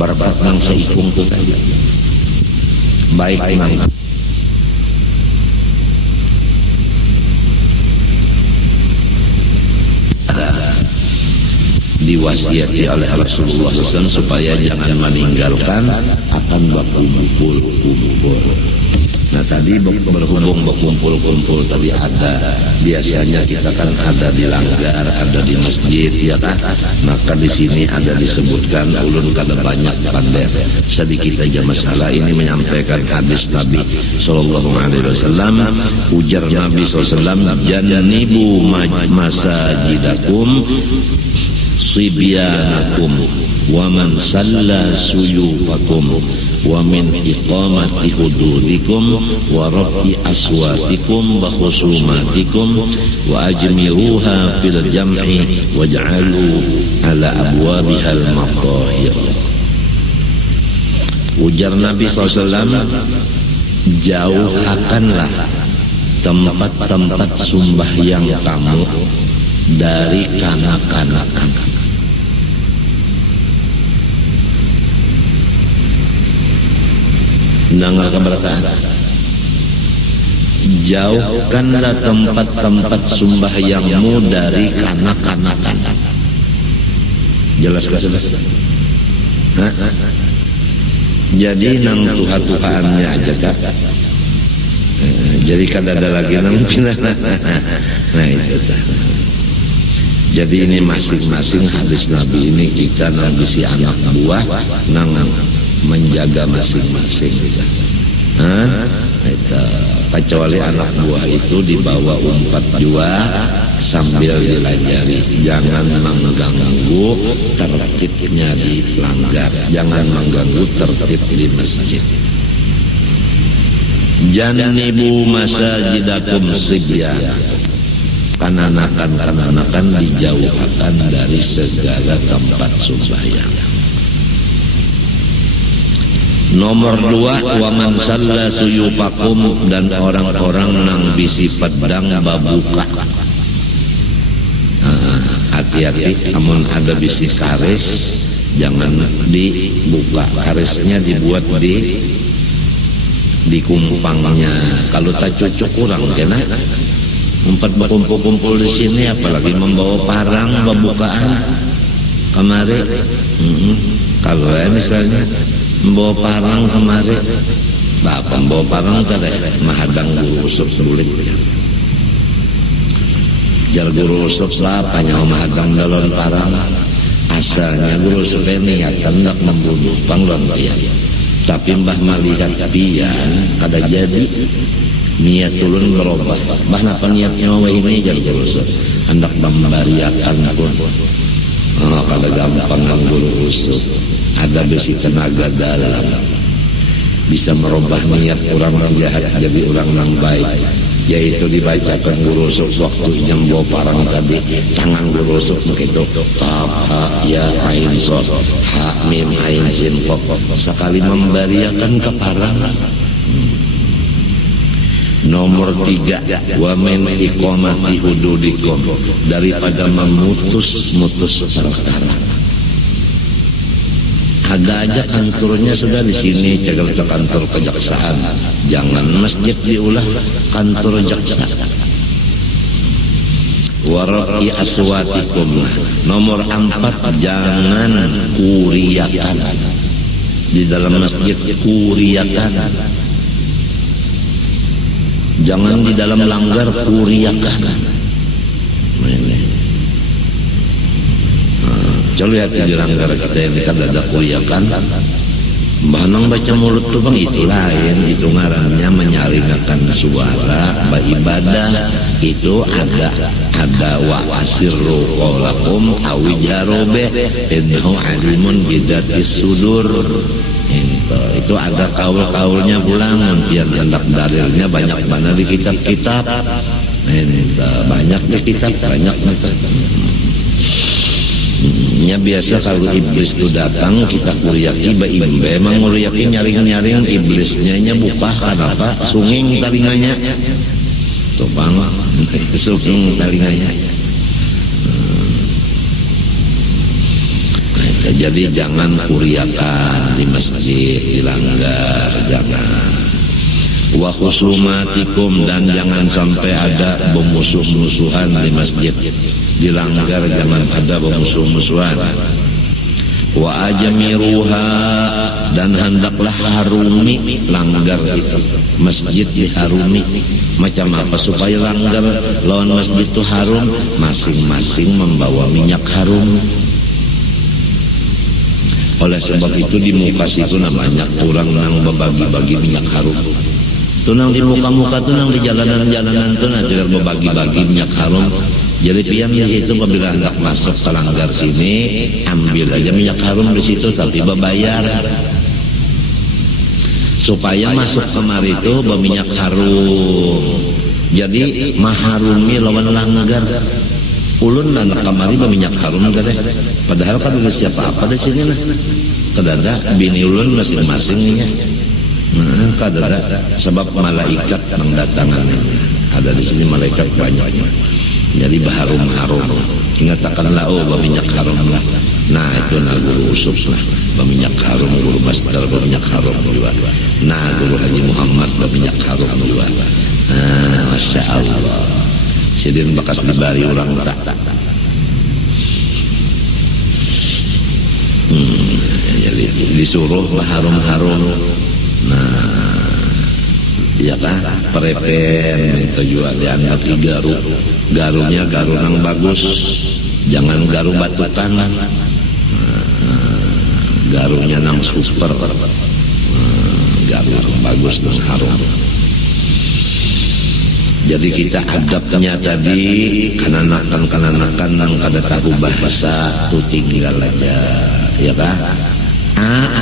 Berbat nang seikung tu tadi baik nang diwasiati oleh Rasulullah SAW supaya jangan meninggalkan akan berkumpul-kumpul. Nah tadi berhubung berkumpul-kumpul tadi ada, biasanya kita kan ada di langgar, ada di masjid, ya kan? Maka di sini ada disebutkan ulun kada banyak pandai. Sedikit aja masalah ini menyampaikan hadis Nabi Sallallahu Alaihi Wasallam. Ujar Nabi SAW, janibu masajidakum sibyanakum wa man salla suyufakum wa min iqamati hududikum wa rafi aswatikum wa khusumatikum wa ajmiruha fil jam'i waj'alu ala abwabiha al-matahir. Ujar Nabi SAW, jauhkanlah tempat-tempat sembahyang kamu dari kanak-kanakan. Nangal keberkahan. Jauhkanlah tempat-tempat sembahyangmu dari kanak-kanakan. Jelas ke sudah? Jadi nang tuha-tuhaannya aja kak. Jadi kada ada lagi nang pindah. Nah itu dah. Jadi ini masing-masing hadis Nabi ini kita nang bisi anak buah nang menjaga masing-masing. Kecuali anak buah itu dibawa umpat jua sambil dilajari, jangan mengganggu tertibnya di langgar, jangan mengganggu tertib di masjid. Janibu masajidakum sibyan, kananakan dijauhkan dari segala tempat sembahyang. Nomor 2, waman salla suyufakum, dan orang-orang nang bisi pedang babuka. Hati-hati, amun ada bisi karis jangan dibuka, karisnya dibuat di kumpangnya. Kalau tak cocok kurang kena empat berkumpul-kumpul di sini, apalagi membawa parang pembukaan kemarin. Kalau misalnya membawa parang kemarin, bapak membawa parang tadi mahadang guru usop sulit. Jar guru usop apa nyawa mahadang galon parang, asalnya guru usop niat hendak membunuh panglon dia, tapi mbah melihat pian kada jadi, niat turun berubah. Mbah napa niatnya wah ini jar guru usop hendak membariakan pun. Kada gampang nang guru usop. Ada besi tenaga dalam, bisa merubah niat orang jahat jadi orang yang baik. Yaitu dibacakan guru usuk waktu yang bawa parang tadi, tangan guru usuk begitu, tab ha ya ain sod ha mim ain sin kok, sekali membariakan ke parang. Nomor 3, wa min iqamati hududikum, daripada memutus perkara. Ada aja kantornya sudah di sini, jaga kantor kejaksaan, jangan masjid diulah kantor jaksa. Wara'i aswatikum. Nomor 4, jangan kuriakan di dalam masjid, kuriakan. Jangan di dalam langgar kuriakan. Coba lihat di langgar kita yang dekat ada kuriakan. Bahanang baca mulut tuh bang itu lain, itu ngarannya menyaringakan suara beribadah. Itu ada wa asirru qaulakum aw jarobe innahu alimun bidatis sudur. Itu ada kaul-kaulnya pulang, biar hendak dalilnya banyak mana di kitab-kitab. Banyak di kitab, banyak nya biasa kalau iblis itu datang kita kuriaki baimbe emang kuriaki nyaring-nyaring iblisnya nya buka kenapa sunging talinganya tuh bang sunging talinganya. Jadi jangan kuriakan di masjid, di langgar, jangan. Wa khusumatikum, dan jangan sampai ada bermusuh-musuhan di masjid. Di langgar jangan ada bermusuh-musuhan. Wa ajmiruha, dan hendaklah harumi langgar itu, masjid diharumi. Macam apa supaya langgar lawan masjid itu harum? Masing-masing membawa minyak harum. Oleh sebab itu di muka situ namanya orang nang berbagi-bagi minyak harum. Tunang di muka-muka, tunang di jalanan-jalanan, tunang juga berbagi-bagi minyak harum. Jadi pian di situ apabila hendak masuk ke langgar sini, ambil aja minyak harum di situ, tapi berbayar. Supaya masuk kemari itu berminyak harum. Jadi maharumi lawan langgar. Ulun anak kamari berminyak harum kadeh. Padahal kan ada siapa apa di sini lah. Kadada bini ulun masing-masingnya. Kadada sebab malaikat mendatangan. Ada di sini malaikat banyak. Jadi baharum-harum. Ingatakanlah berminyak harum lah. Nah itu nah guru usuf lah. Berminyak harum, guru master berminyak harum juga. Nah guru Haji Muhammad berminyak harum juga. Masya Allah. Sidin bekas dibari orang tak. Jadi disuruh baharum-harum. Nah, ya kan, prepen itu juga dianggap garu. Garunya garu yang bagus, jangan garu batukan. Garunya nang super, garu yang bagus dan harum. Jadi kita adabnya tadi kananakan nang kada tahu bahasa tu tinggal aja, ya kan?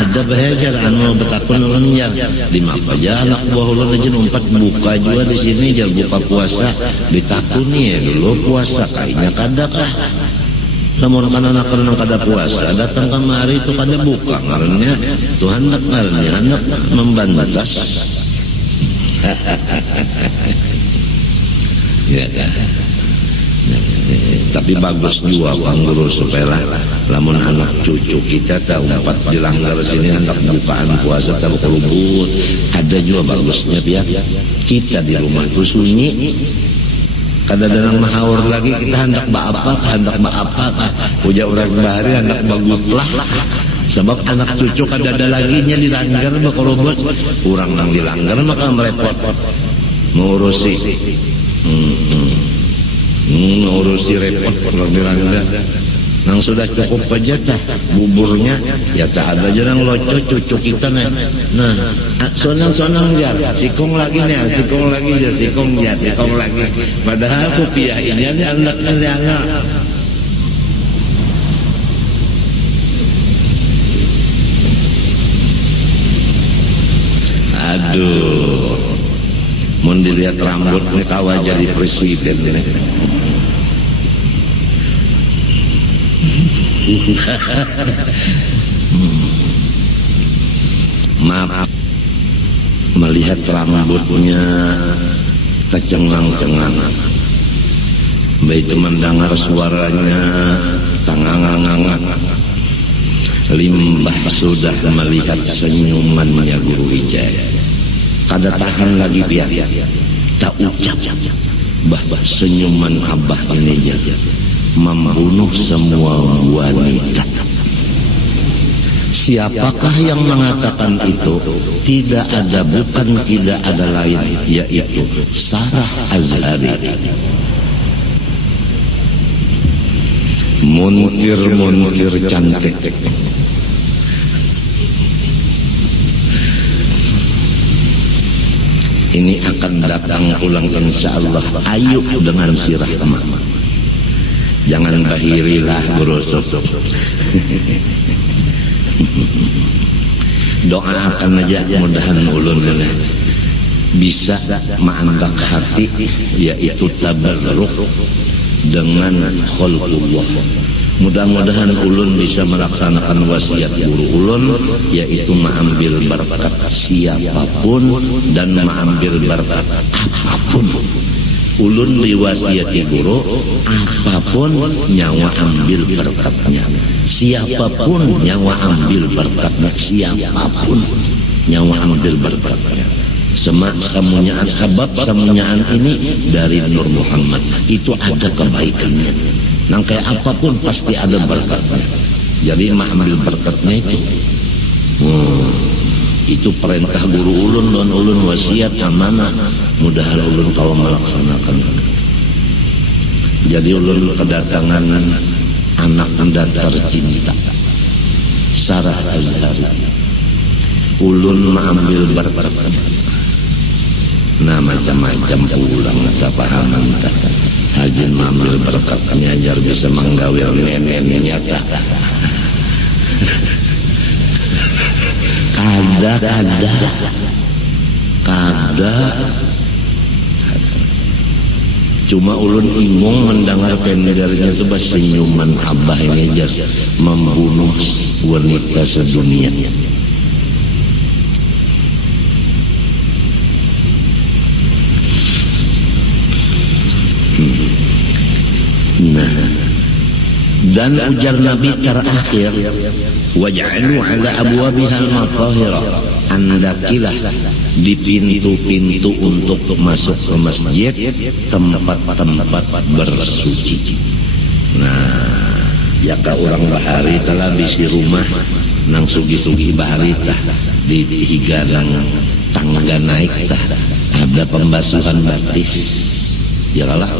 Ada belajar anu betakun ulun jar di mapa aja anak buah ulun aja numpat buka juga di sini jar buka puasa ditakuni ya dulu puasa kayaknya kada kah. Namun kananakan nang kada puasa datang kemari itu kada buka ngarannya Tuhan ngarannya anak membantas. Ya kan. Tapi bagus juga Bang Guru supaya lamun anak cucu kita tahu dapat di langgar sini hendak bukaan puasa tahu kelubut. Ada juga bagusnya biar kita di rumah itu sunyi. Kadang-kadang mahaur lagi kita hendak apa puja orang bahari hendak bagutlah. Sebab anak cucu kada ada lagi nya di langgar bakolobot. Urang nang di langgar maka merepot ngurusi ngurusi repot kalau dirangga nang sudah cukup aja dah buburnya ya tak ada aja nang loco cucu kita nah sonang-sonang jar sikong lagi nih sikong lagi jar sikong lagi padahal kopiah ini anaknya dia aduh mun dilihat rambut nih kawa jadi presiden nih. Maaf melihat rambutnya kecengang-cengang baik mendengar suaranya tangangangangan limbah sudah melihat senyumannya Guru Hijaya kada tahan lagi biar tak ucap bahwa senyuman abah ini membunuh semua wanita Siapakah yang mengatakan itu? Tidak ada, bukan tidak ada lain, yaitu Sarah Azhari. Munkir cantik. Ini akan datang ulang insyaallah. Ayo dengan sirah kemana? Jangan bahirilah berosok. Doakan aja mudahan ulun bisa ma'andak hati, yaitu tabarruk dengan khalqullah. Mudah-mudahan ulun bisa melaksanakan wasiat guru ulun, yaitu mengambil berkat siapapun dan mengambil berkat apapun. Ulun diwasiati guru, apapun nyawa ambil berkatnya, siapapun nyawa ambil berkatnya, siapapun nyawa ambil berkatnya. Samunyaan, sebab samunyaan ini dari Nur Muhammad itu ada kebaikannya. Nang kayak apapun pasti ada berkatnya. Jadi mengambil berkatnya itu. Itu perintah guru ulun dan ulun wasiat amanah. Mudahan ulun kalau melaksanakan. Jadi ulun kedatangan anak anda tercinta, Sarah Azhari. Ulun mengambil berkatnya. Nah macam-macam ulang tak pahaman tak. Hajin mengambil berkatnya ajar bisa menggawil nenek nyata. Kada cuma ulun imung mendengar pendengarnya itu senyuman abah ini ajar membunuh wanita sedunia. Nah, dan ujar Nabi terakhir, waj'alu ala abwabihal maqahira, andakilah di pintu-pintu untuk masuk ke masjid tempat-tempat bersuci. Nah, jaka orang bahari telah bisi rumah nang sugi-sugi bahari tah di higalang tangga naik tah ada pembasuhan batis. Ya kalah.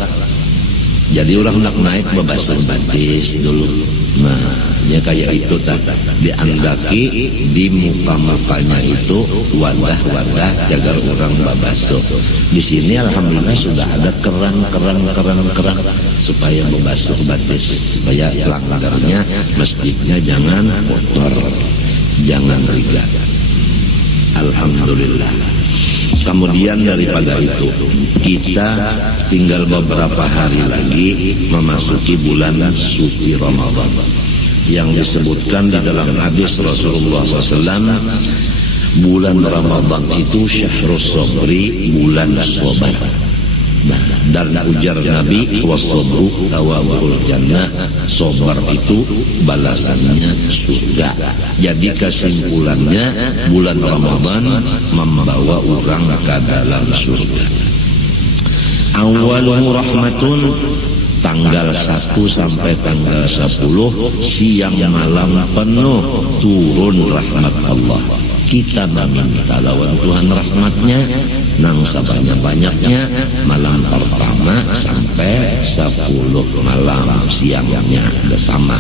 Jadi orang nak naik bebasuh batis dulu. Nah, ya kayak itu tak diandaki di muka-mukanya itu wadah-wadah jagar orang bebasuh. Di sini alhamdulillah sudah ada keran supaya bebasuh batis, supaya langgarnya masjidnya jangan kotor, jangan rigat. Alhamdulillah. Kemudian daripada itu kita tinggal beberapa hari lagi memasuki bulan suci Ramadan yang disebutkan di dalam hadis Rasulullah SAW. Bulan Ramadan itu syahrus sabri, bulan sabar. Nah, dan ujar Nabi wasabru tawabul jannah, sabar itu balasannya surga. Jadi kesimpulannya bulan Ramadan membawa orang ke dalam surga. Awaluhu rahmatun, tanggal 1 sampai tanggal 10 siang malam penuh turun rahmat Allah. Kita meminta lawan Tuhan rahmatnya nang sebanyak-banyaknya malam pertama sampai 10 malam siangnya bersama.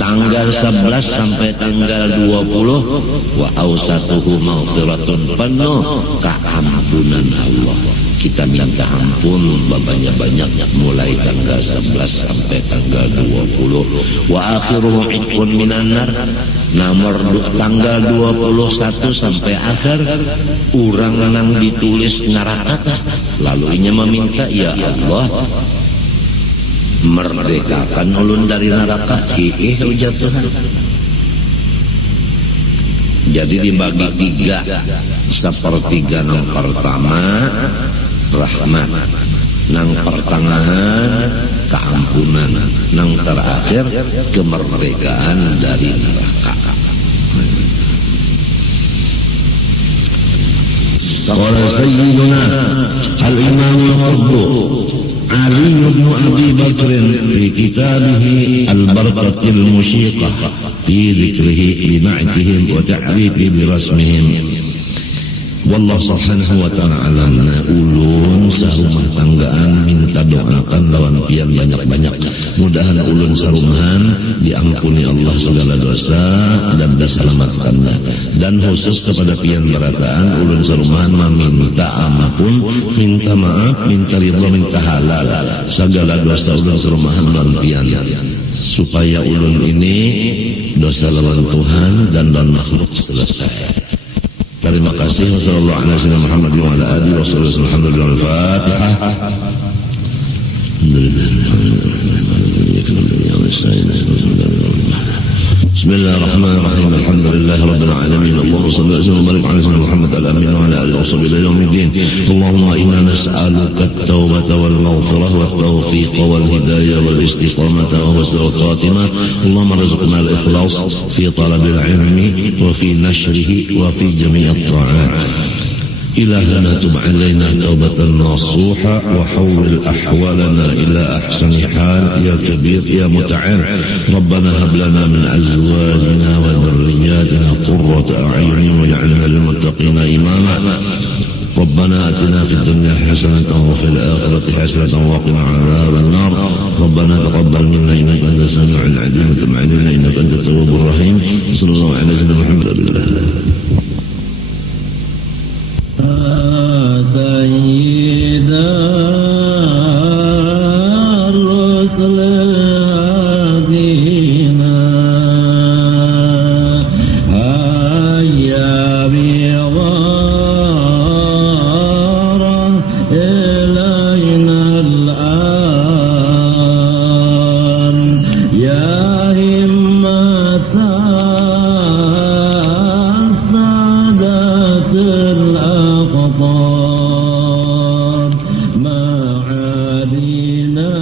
Tanggal 11 sampai tanggal 20 wa ausatuhu maghfiratun, penuh keampunan Allah. Kita minta ampun banyak-banyak mulai tanggal 11 sampai tanggal 20. Wa akhiruhu itqun minan nar, nomor tanggal 21 sampai akhir urang nang ditulis neraka. Lalu inya meminta, ya Allah merdekakan ulun dari neraka. Ujar Tuhan. Jadi dibagi 3, sepertiga yang pertama rahmat, nang pertengahan keampunan, nang terakhir kemerdekaan dari neraka. Qala sayyiduna al-imam al-qutb علي بن أبي بكر في كتابه البرقة المشيقة في ذكره بنعتهم وتعريفه برسمهم. Wallahu subhanahu wa ta'ala alam. Ulun sarumah tanggaan minta doakan lawan pian banyak-banyak. Mudahan ulun sarumahan diampuni Allah segala dosa dan diselamatkannya. Dan khusus kepada pian barataan ulun sarumahan meminta ampun, minta maaf, minta ridha, minta halal segala dosa ulun sarumahan lawan pian, supaya ulun ini dosa lawan Tuhan dan lawan makhluk selesai. Terima kasih. Wassallallahu ala sayyidina Muhammad wa ala alihi wa sahbihi alhamdulillah. Al-Fatihah. Bismillahirrahmanirrahim. Alhamdulillahi rabbil alamin. Allahumma shalli wa barik ala sayyidina Muhammad al-amin wa ala alihi wa sahbihi ila yaumiddin. Allahumma inna nas'aluka at-taubata wal maghfirah wat tawfiq wal hidayah wal istiqamah wa husnul khatimah. Allahumma rizqna al-ikhlas fi talabil ilmi wa fi nashrihi wa fi jami'at ta'at. إلهنا تب علينا توبة نصوحة وحول أحوالنا إلى أحسن حال يا كبير يا متعال. ربنا هب لنا من أزواجنا وذرياتنا قرة أعين واجعلنا للمتقين إماما. ربنا آتنا في الدنيا حسنة وفي الآخرة حسنة وقنا عذاب النار. ربنا تقبل منا إنك أنت السميع العليم وتب علينا إنك أنت التواب الرحيم. صلى الله على سيدنا محمد بالله. سيدا الرسل هدينا هيا بغارة إلينا الآن يا همة السادة الأقطار ما علينا